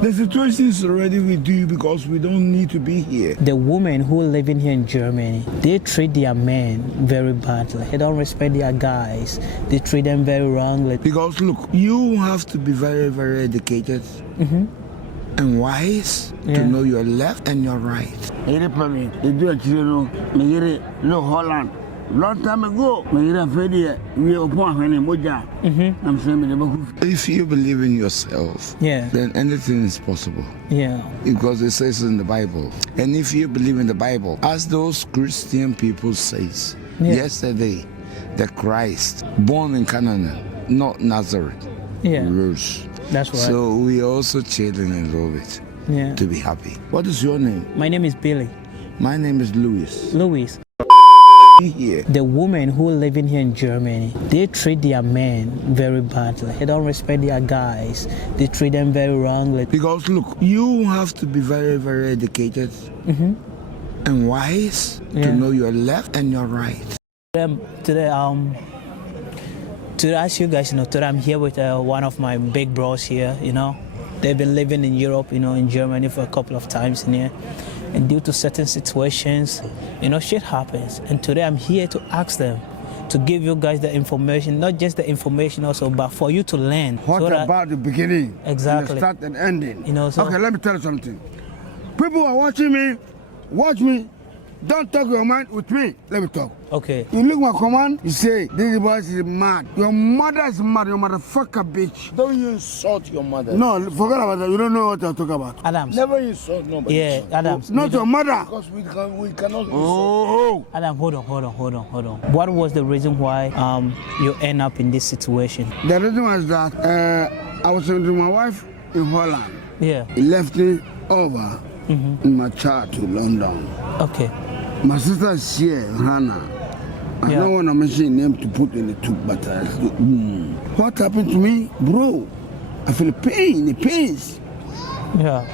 The situation is already with you because we don't need to be here. The women who are living here in Germany, they treat their men very badly. They don't respect their guys. They treat them very wrongly. Because look, you have to be very, very educated and wise to know your left and your right. Holland. Long time ago, If you believe in yourself, then anything is possible. Because it says in the Bible. And if you believe in the Bible, as those Christian people says, yesterday, the Christ born in Canaan, not Nazareth, rose. That's right. So we are also chilling and love it to be happy. What is your name? My name is Billy. My name is Louis. Louis. Here. The women who are living here in Germany, they treat their men very badly. They don't respect their guys. They treat them very wrongly. Because look, you have to be very, very educated and wise to know your left and your right. Today, as you guys know, today I'm here with one of my big bros here. They've been living in Europe, in Germany for a couple of times in here. And due to certain situations, shit happens. And today I'm here to ask them to give you guys the information, not just the information also, but for you to learn. What about the beginning? Exactly. The start and ending. So okay, let me tell you something. People are watching me, watch me. Don't talk your mind with me. Let me talk. Okay. You look my command, you say, this boy is mad. Your mother is mad, your motherfucker bitch. Don't you insult your mother. No, forget about that. You don't know what I'm talking about. Adams. Never insult nobody. Yeah, Adams. Not your mother. Because we cannot Oh. Adam, hold on. What was the reason why you end up in this situation? The reason was that I was with my wife in Holland. Yeah. He left me over in my child to London. Okay. My sister is here, Hannah. I don't want to mention name to put in the tube, but what happened to me, bro? I feel pain, the pains. Yeah.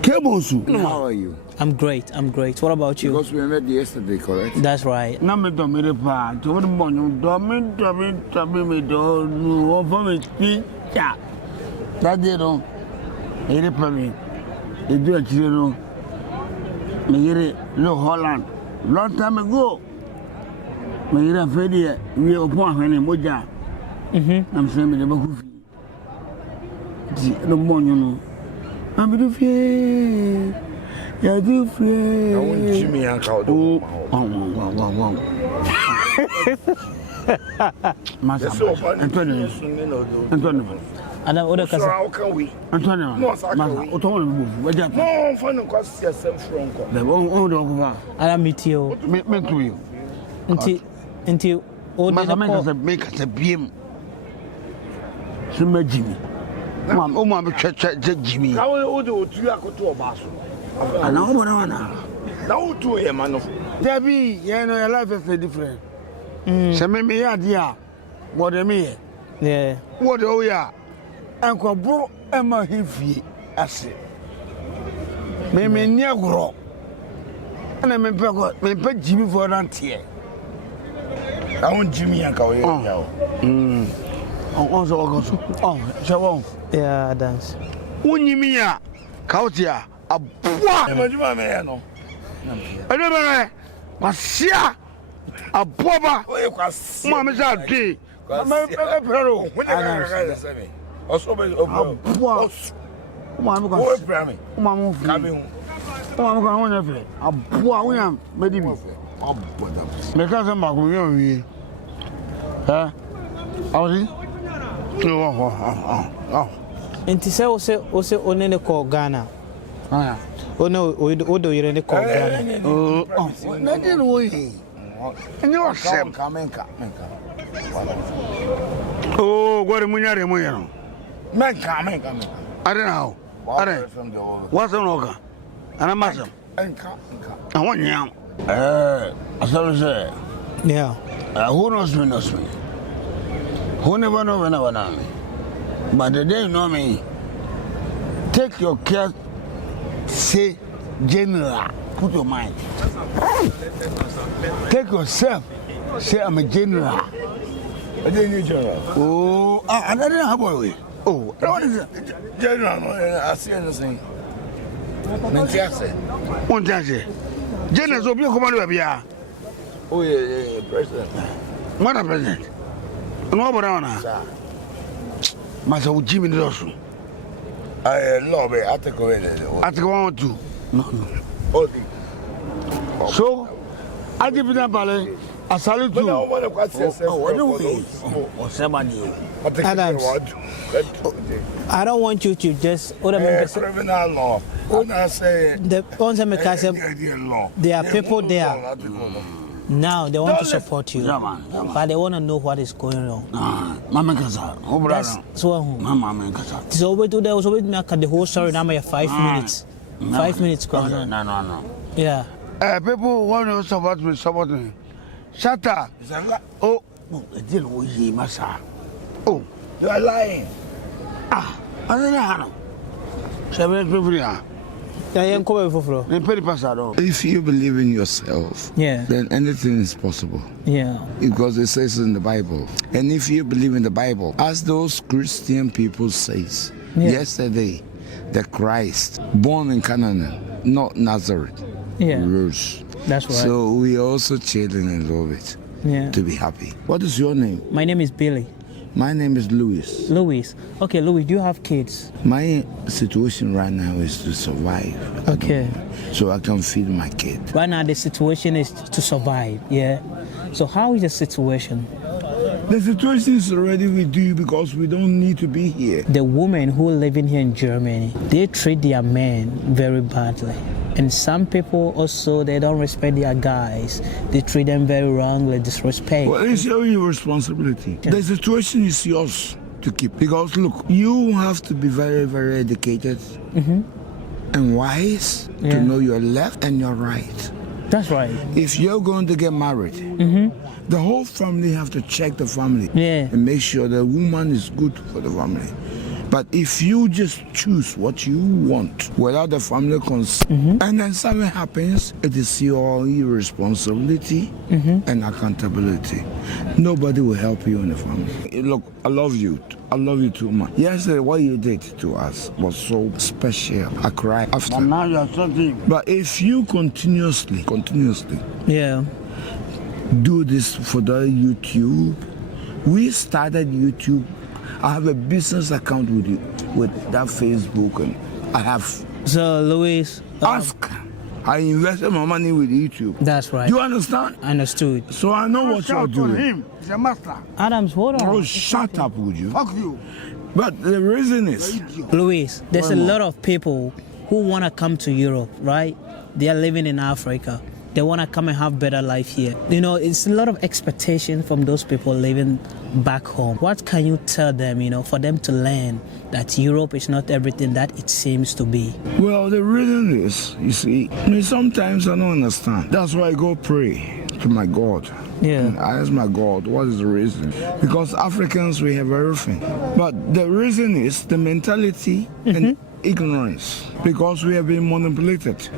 Kebosu. How are you? I'm great. What about you? Because we met yesterday, correct? That's right. Na me do me repa. To what bonyo do me do no over me picture. That they don't. He repa me. They do a chiro. Me here no Holland. Long time ago. Me here afedi we upon hene moja. I'm saying me the baku. No bonyo no. I'm do fe. Ya do fe. I want Jimmy and Caldo. Antonio. Adam, what So how can we? Antonio. No, sir. No, Fun because yes, I'm from. Adam, meet you. Me to you. Until all the Make us a beam. Some Jimmy. Mama, Jimmy. How old do you have to a basso? I know one. Now to a man of Debbie, your life is different. Some me idea. What I mean? Yeah. What oh yeah. Uncle Bro Emma Hiffy, I say. Me near grow. And I mean, pet Jimmy for an tear. I want Jimmy and Cow. Oh, Shavon. Yeah, dance. Unimia, Kautia, a boy. I don't know. Masia, a boba. Mamma's out gay. Nti sɛ wo sɛ one ne kɔ Ghana. O no o do yire ne kɔ Ghana. Na di no yi. Enye o sem. Oh, gware munyare munyaro. Menka. I don't know. What's on Oka? And I'm Massam. I want you. I say. Yeah. Who knows me, Who never know me. But the day you know me, take your care, say general, put your mind. Take yourself, say I'm a general. I didn't need general. Oh, I didn't have a way. Oh, what is it? General, I see anything. Mentiase. One time. General, so be a commander. Oh, yeah, President. What a president. No, but I Master Jimmy Dawson. I love it. I take away I take 1 or 2. No. So, I give them ballet. I salute you. Adams, I don't want you to just. Criminal law. The there are people there. Now they want to support you, but they want to know what is going on. That's so. So we do. There was always make the whole story. Now my 5 minutes. 5 minutes gone. No. Yeah. People want to support me. Shut up. Oh, Massa. Oh, you are lying. I don't know. 7 people. If you believe in yourself, then anything is possible. Yeah. Because it says in the Bible. And if you believe in the Bible, as those Christian people says, yesterday, the Christ born in Canaan, not Nazareth, rose. That's right. So we are also chilling a little bit to be happy. What is your name? My name is Billy. My name is Louis. Louis. Okay, Louis, do you have kids? My situation right now is to survive. Okay. So I can feed my kid. Right now the situation is to survive, yeah? So how is the situation? The situation is already with you because we don't need to be here. The women who are living here in Germany, they treat their men very badly. And some people also, they don't respect their guys. They treat them very wrongly, disrespect. Well, it's your responsibility. The situation is yours to keep. Because look, you have to be very, very educated and wise to know your left and your right. That's right. If you're going to get married, the whole family have to check the family and make sure the woman is good for the family. But if you just choose what you want without the family consent, and then something happens, it is your responsibility and accountability. Nobody will help you in the family. Look, I love you. I love you too much. Yesterday, what you did to us was so special. I cried after. But now you're something. But if you continuously do this for the YouTube, we started YouTube. I have a business account with you, with that Facebook, and I have. So, Louis, ask. I invested my money with YouTube. That's right. You understand? Understood. So I know what you're doing. Him. He's a master. Adams, hold on. Oh, shut up, would you? Fuck you. But the reason is, Louis, there's a lot of people who want to come to Europe, right? They are living in Africa. They want to come and have better life here. You know, it's a lot of expectation from those people living back home. What can you tell them, you know, for them to learn that Europe is not everything that it seems to be? Well, the reason is, you see, sometimes I don't understand. That's why I go pray to my God. And I ask my God, what is the reason? Because Africans, we have everything. But the reason is the mentality and ignorance, because we have been manipulated,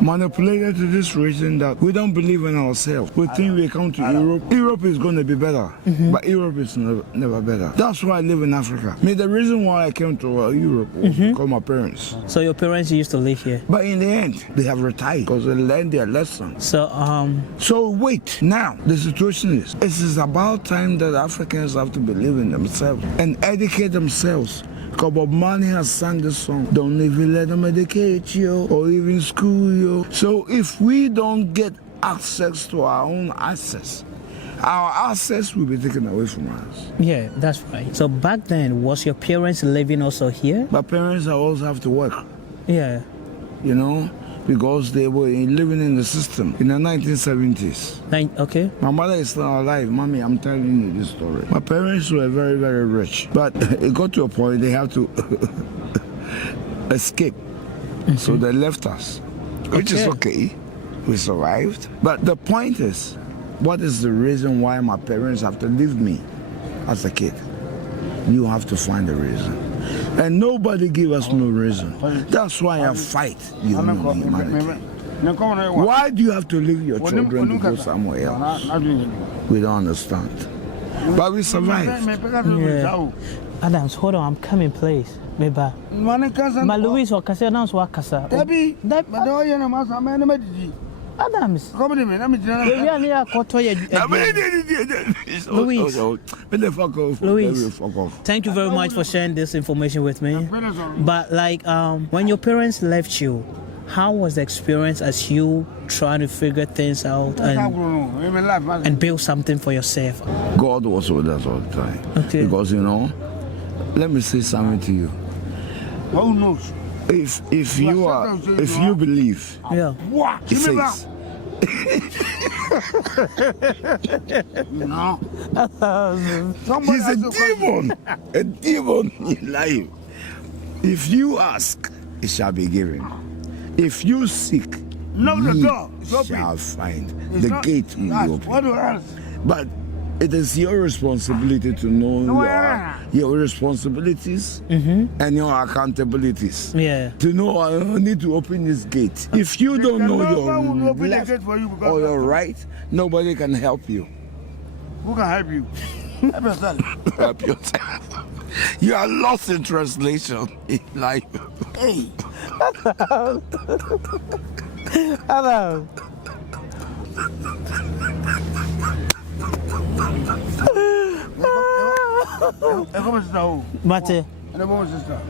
manipulated to this reason that we don't believe in ourselves. We think we come to Europe is going to be better, but Europe is never better. That's why I live in Africa. The reason why I came to Europe was because of my parents. So your parents used to live here? But in the end, they have retired because they learned their lesson. So wait, now the situation is, it is about time that Africans have to believe in themselves and educate themselves. Because Bob Marley has sung this song, don't even let them educate you or even school you. So if we don't get access to our own access, our access will be taken away from us. Yeah, that's right. So back then, was your parents living also here? My parents also have to work. Yeah. You know, because they were living in the system in the 1970s. Okay. My mother is still alive. Mommy, I'm telling you this story. My parents were very, very rich. But it got to a point they have to escape. So they left us, which is okay. We survived. But the point is, what is the reason why my parents have to leave me as a kid? You have to find the reason. And nobody give us no reason. That's why I fight humanity. Why do you have to leave your children to go somewhere else? We don't understand. But we survive. Yeah. Adams, hold on, I'm coming, please. Maybe. Ma Louise or Casa announced what Casa. Debbie, that Madoya and Massa Manamedi. Adams. Come to me, let me tell you. Yeah, near Kotoya. Louise, thank you very much for sharing this information with me. But like, when your parents left you, how was the experience as you trying to figure things out and build something for yourself? God was with us all the time. Okay. Because let me say something to you. Who knows? If you believe, yeah, it says. No. He's a demon in life. If you ask, it shall be given. If you seek, the door shall find. The gate will be open. But it is your responsibility to know your responsibilities and your accountabilities. Yeah. To know I need to open this gate. If you don't know your left or your right, nobody can help you. Who can help you? Help yourself. Help yourself. You are lost in translation in life. Hey. Hello.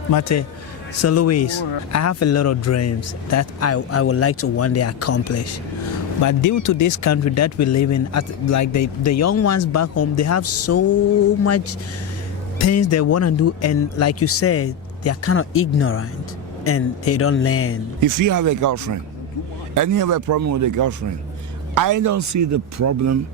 Mate, so Louise, I have a lot of dreams that I would like to one day accomplish. But due to this country that we live in, like the young ones back home, they have so much things they want to do. And like you said, they are kind of ignorant and they don't learn. If you have a girlfriend and you have a problem with a girlfriend, I don't see the problem.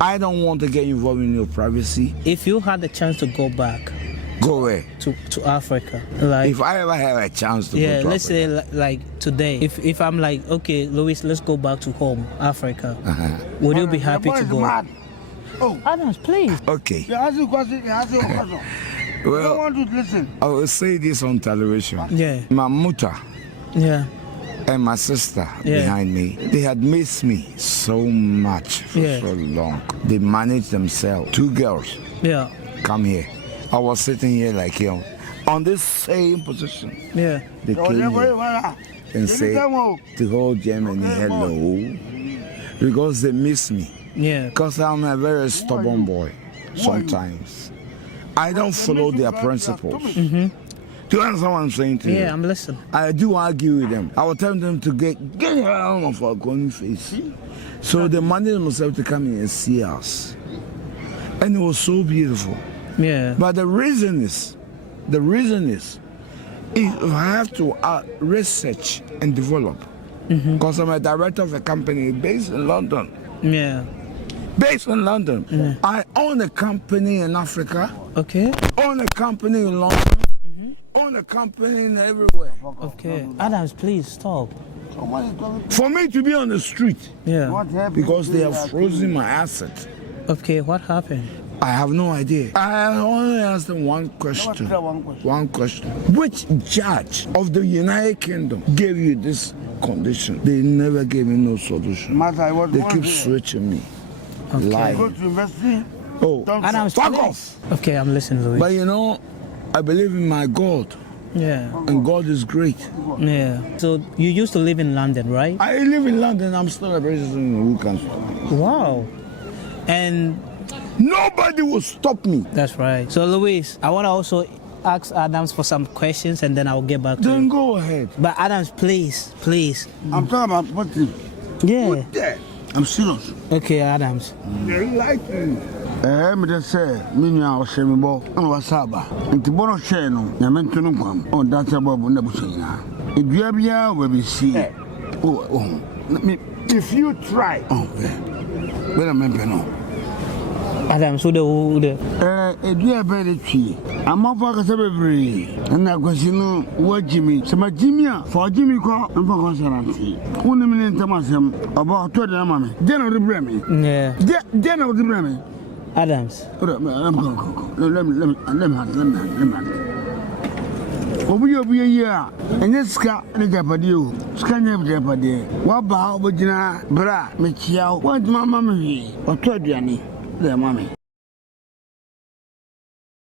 I don't want to get involved in your privacy. If you had the chance to go back, go where? To Africa. Like, if I ever have a chance to go to let's Africa. say like today, if I'm like, okay, Louis, let's go back to home, Africa. Would you be happy to go? Oh, Adams, please. Okay. You ask a question. You ask a question. Well, I want to listen. I will say this on television. Yeah. My mother Yeah. and my sister behind me, they had missed me so much for so long. They managed themselves. 2 girls. Yeah. Come here. I was sitting here like you, on this same position. Yeah. They came here and said to hold Germany hello because they miss me. Yeah. Because I'm a very stubborn boy sometimes. I don't follow their principles. Do you understand what I'm saying to you? Yeah, I'm listening. I do argue with them. I will tell them to get out of our going face. So they managed themselves to come in and see us. And it was so beautiful. Yeah. But the reason is, if I have to research and develop. Because I'm a director of a company based in London. Yeah. Based in London. I own a company in Africa. Okay. Own a company in London. Own a company in everywhere. Okay. Adams, please stop. For me to be on the street. Yeah. Because they have frozen my asset. Okay, what happened? I have no idea. I only asked them one question. One question. Which judge of the United Kingdom gave you this condition? They never gave me no solution. They keep switching me. Okay. Lying. Oh, fuck off. Okay, I'm listening, Louis. But I believe in my God. Yeah. And God is great. Yeah. So you used to live in London, right? I live in London. I'm still a president who can stop me. Wow. And nobody will stop me. That's right. So Louis, I want to also ask Adams for some questions and then I'll get back to you. Then go ahead. But Adams, please. I'm talking about what thing? Yeah. I'm serious. Okay, Adams. They like me. Me just say, me now share me bo, and was saba. Inti bono share no, na me ntunu kwam. On that about na bushina. Edua bia we be see. Oh. If you try. Oh, where am I no? Adams, who the? Edua be the tree. I'm off for the bebre. And na kwasino wo Jimmy. Sama Jimmy a, for Jimmy ko, am for conservancy. Uni me ntamasem about to the mama. Dena the breme. Yeah. Dena the breme. Adams. Let me. Obi ya. Enye ska ne japade o. Ska nya japade. Wa ba obogina bra me chiao. Wa duma mama hwi. Oto aduane. Le mama.